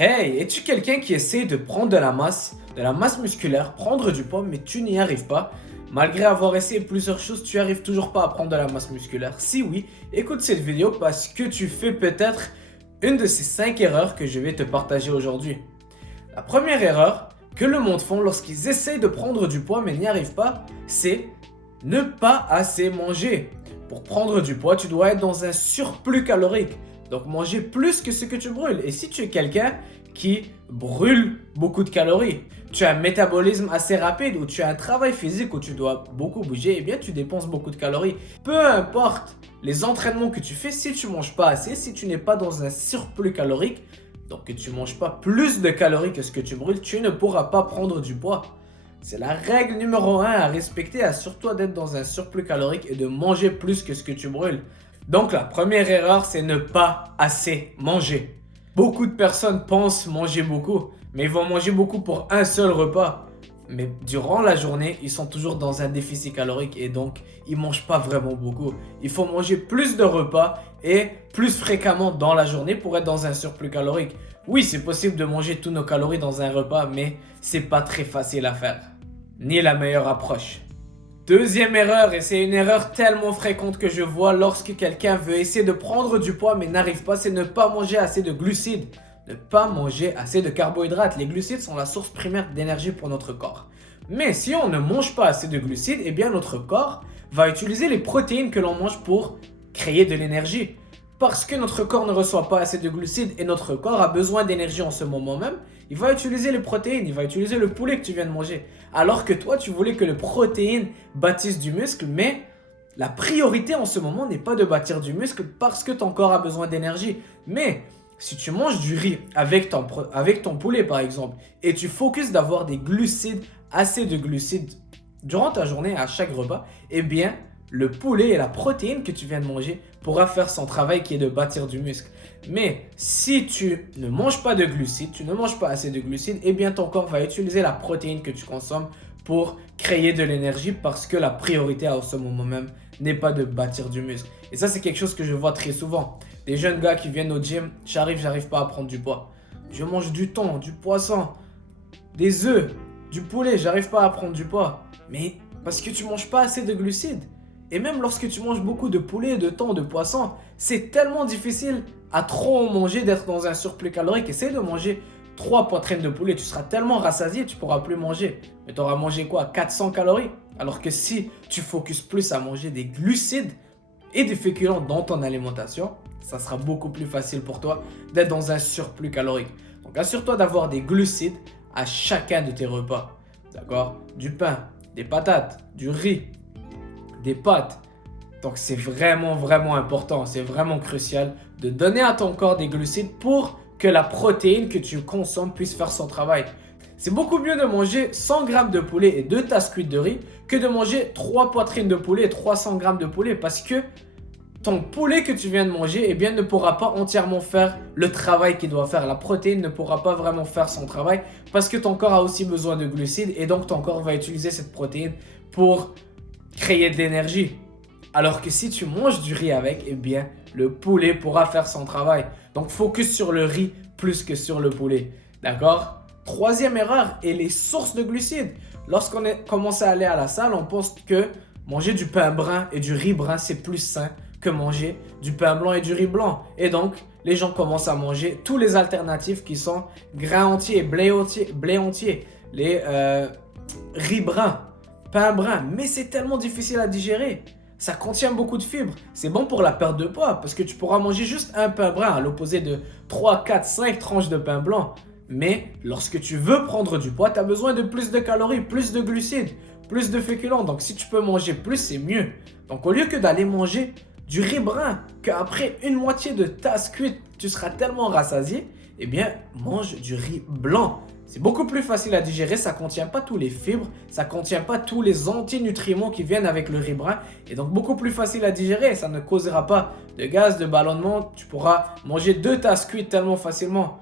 Hey, es-tu quelqu'un qui essaie de prendre de la masse musculaire, prendre du poids, mais tu n'y arrives pas? Malgré avoir essayé plusieurs choses, tu arrives toujours pas à prendre de la masse musculaire? Si oui, écoute cette vidéo parce que tu fais peut-être une de ces 5 erreurs que je vais te partager aujourd'hui. La première erreur que le monde font lorsqu'ils essayent de prendre du poids mais n'y arrivent pas, c'est ne pas assez manger. Pour prendre du poids, tu dois être dans un surplus calorique. Donc manger plus que ce que tu brûles. Et si tu es quelqu'un qui brûle beaucoup de calories, tu as un métabolisme assez rapide ou tu as un travail physique où tu dois beaucoup bouger, eh bien tu dépenses beaucoup de calories. Peu importe les entraînements que tu fais, si tu manges pas assez, si tu n'es pas dans un surplus calorique, donc que tu manges pas plus de calories que ce que tu brûles, tu ne pourras pas prendre du poids. C'est la règle numéro 1 à respecter, assure-toi d'être dans un surplus calorique et de manger plus que ce que tu brûles. Donc la première erreur, c'est ne pas assez manger. Beaucoup de personnes pensent manger beaucoup, mais ils vont manger beaucoup pour un seul repas. Mais durant la journée, ils sont toujours dans un déficit calorique et donc ils ne mangent pas vraiment beaucoup. Il faut manger plus de repas et plus fréquemment dans la journée pour être dans un surplus calorique. Oui, c'est possible de manger tous nos calories dans un repas, mais c'est pas très facile à faire. Ni la meilleure approche. Deuxième erreur, et c'est une erreur tellement fréquente que je vois lorsque quelqu'un veut essayer de prendre du poids mais n'arrive pas, c'est ne pas manger assez de glucides. Ne pas manger assez de carbohydrates. Les glucides sont la source primaire d'énergie pour notre corps. Mais si on ne mange pas assez de glucides, eh bien notre corps va utiliser les protéines que l'on mange pour créer de l'énergie. Parce que notre corps ne reçoit pas assez de glucides et notre corps a besoin d'énergie en ce moment même, il va utiliser les protéines, il va utiliser le poulet que tu viens de manger. Alors que toi, tu voulais que les protéines bâtissent du muscle, mais la priorité en ce moment n'est pas de bâtir du muscle parce que ton corps a besoin d'énergie. Mais si tu manges du riz avec ton poulet par exemple, et tu focuses d'avoir des glucides, assez de glucides durant ta journée à chaque repas, eh bien, le poulet et la protéine que tu viens de manger pourra faire son travail qui est de bâtir du muscle. Mais si tu ne manges pas de glucides, tu ne manges pas assez de glucides, eh bien ton corps va utiliser la protéine que tu consommes pour créer de l'énergie parce que la priorité à ce moment même n'est pas de bâtir du muscle. Et ça, c'est quelque chose que je vois très souvent. Des jeunes gars qui viennent au gym, j'arrive pas à prendre du poids. Je mange du thon, du poisson, des œufs, du poulet, j'arrive pas à prendre du poids. Mais parce que tu manges pas assez de glucides. Et même lorsque tu manges beaucoup de poulet, de thon, de poisson, c'est tellement difficile à trop en manger d'être dans un surplus calorique. Essaye de manger 3 poitrines de poulet, tu seras tellement rassasié, tu pourras plus manger. Mais tu auras mangé quoi? 400 calories? Alors que si tu focuses plus à manger des glucides et des féculents dans ton alimentation, ça sera beaucoup plus facile pour toi d'être dans un surplus calorique. Donc assure-toi d'avoir des glucides à chacun de tes repas. D'accord? Du pain, des patates, du riz, des pâtes. Donc c'est vraiment important, c'est vraiment crucial de donner à ton corps des glucides pour que la protéine que tu consommes puisse faire son travail. C'est beaucoup mieux de manger 100 g de poulet et 2 tasses cuites de riz que de manger 3 poitrines de poulet et 300 g de poulet parce que ton poulet que tu viens de manger eh bien, ne pourra pas entièrement faire le travail qu'il doit faire. La protéine ne pourra pas vraiment faire son travail parce que ton corps a aussi besoin de glucides et donc ton corps va utiliser cette protéine pour créer de l'énergie. Alors que si tu manges du riz avec, eh bien, le poulet pourra faire son travail. Donc, focus sur le riz plus que sur le poulet. D'accord? Troisième erreur est les sources de glucides. Lorsqu'on commence à aller à la salle, on pense que manger du pain brun et du riz brun, c'est plus sain que manger du pain blanc et du riz blanc. Et donc, les gens commencent à manger tous les alternatives qui sont grains entiers, blé entier, les riz brun, pain brun. Mais c'est tellement difficile à digérer. Ça contient beaucoup de fibres. C'est bon pour la perte de poids parce que tu pourras manger juste un pain brun à l'opposé de 3, 4, 5 tranches de pain blanc. Mais lorsque tu veux prendre du poids, tu as besoin de plus de calories, plus de glucides, plus de féculents. Donc si tu peux manger plus, c'est mieux. Donc au lieu que d'aller manger du riz brun, qu'après une moitié de tasse cuite, tu seras tellement rassasié, eh bien mange du riz blanc. C'est beaucoup plus facile à digérer, ça ne contient pas tous les fibres, ça ne contient pas tous les antinutriments qui viennent avec le riz brun et donc beaucoup plus facile à digérer, ça ne causera pas de gaz, de ballonnement, tu pourras manger 2 tasses cuites tellement facilement.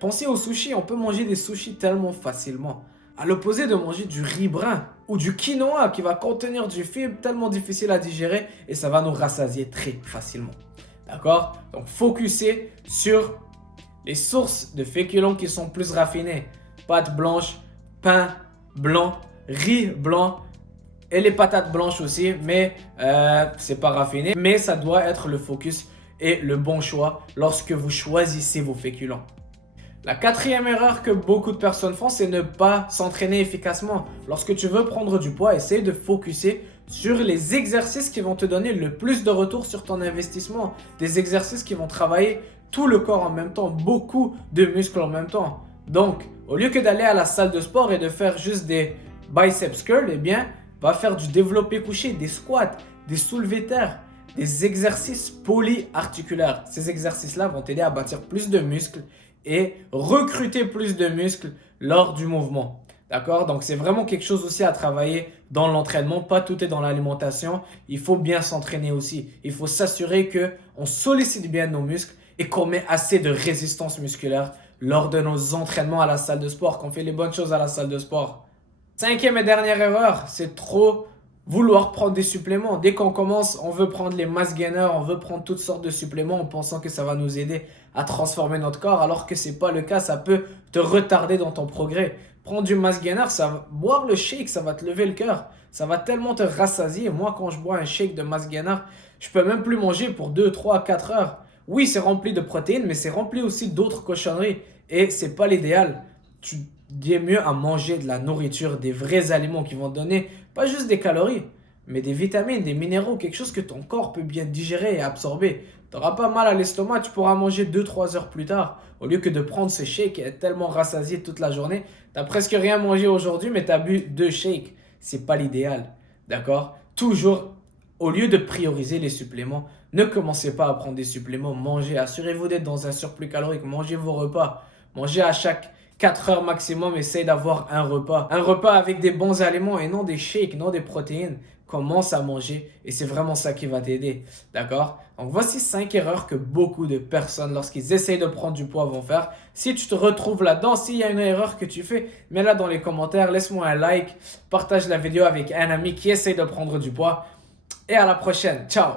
Pensez aux sushis, on peut manger des sushis tellement facilement. À l'opposé de manger du riz brun ou du quinoa qui va contenir du fibre tellement difficile à digérer et ça va nous rassasier très facilement. D'accord? Donc focussez sur les sources de féculents qui sont plus raffinées. Pâtes blanches, pain blanc, riz blanc et les patates blanches aussi, mais c'est pas raffiné. Mais ça doit être le focus et le bon choix lorsque vous choisissez vos féculents. La quatrième erreur que beaucoup de personnes font, c'est ne pas s'entraîner efficacement. Lorsque tu veux prendre du poids, essaye de focuser sur les exercices qui vont te donner le plus de retour sur ton investissement. Des exercices qui vont travailler tout le corps en même temps, beaucoup de muscles en même temps. Donc, au lieu que d'aller à la salle de sport et de faire juste des biceps curls, eh bien, va faire du développé couché, des squats, des soulevés terre, des exercices polyarticulaires. Ces exercices-là vont t'aider à bâtir plus de muscles et recruter plus de muscles lors du mouvement. D'accord? Donc, c'est vraiment quelque chose aussi à travailler dans l'entraînement. Pas tout est dans l'alimentation. Il faut bien s'entraîner aussi. Il faut s'assurer qu'on sollicite bien nos muscles et qu'on met assez de résistance musculaire lors de nos entraînements à la salle de sport, qu'on fait les bonnes choses à la salle de sport. Cinquième et dernière erreur, c'est trop vouloir prendre des suppléments. Dès qu'on commence, on veut prendre les mass gainers, on veut prendre toutes sortes de suppléments en pensant que ça va nous aider à transformer notre corps, alors que c'est pas le cas, ça peut te retarder dans ton progrès. Prendre du mass gainer, boire le shake, ça va te lever le cœur. Ça va tellement te rassasier. Moi, quand je bois un shake de mass gainer, je peux même plus manger pour 2, 3, 4 heures. Oui, c'est rempli de protéines, mais c'est rempli aussi d'autres cochonneries. Et c'est pas l'idéal. Tu es mieux à manger de la nourriture, des vrais aliments qui vont te donner pas juste des calories, mais des vitamines, des minéraux, quelque chose que ton corps peut bien digérer et absorber. Tu n'auras pas mal à l'estomac, tu pourras manger 2-3 heures plus tard. Au lieu que de prendre ce shake et être tellement rassasié toute la journée, tu n'as presque rien mangé aujourd'hui, mais tu as bu 2 shakes. C'est pas l'idéal. D'accord? Toujours, au lieu de prioriser les suppléments, ne commencez pas à prendre des suppléments. Mangez, assurez-vous d'être dans un surplus calorique. Mangez vos repas. Mangez à chaque 4 heures maximum, essaye d'avoir un repas. Un repas avec des bons aliments et non des shakes, non des protéines. Commence à manger et c'est vraiment ça qui va t'aider. D'accord? Donc voici 5 erreurs que beaucoup de personnes, lorsqu'ils essayent de prendre du poids, vont faire. Si tu te retrouves là-dedans, s'il y a une erreur que tu fais, mets-la dans les commentaires, laisse-moi un like, partage la vidéo avec un ami qui essaye de prendre du poids. Et à la prochaine. Ciao!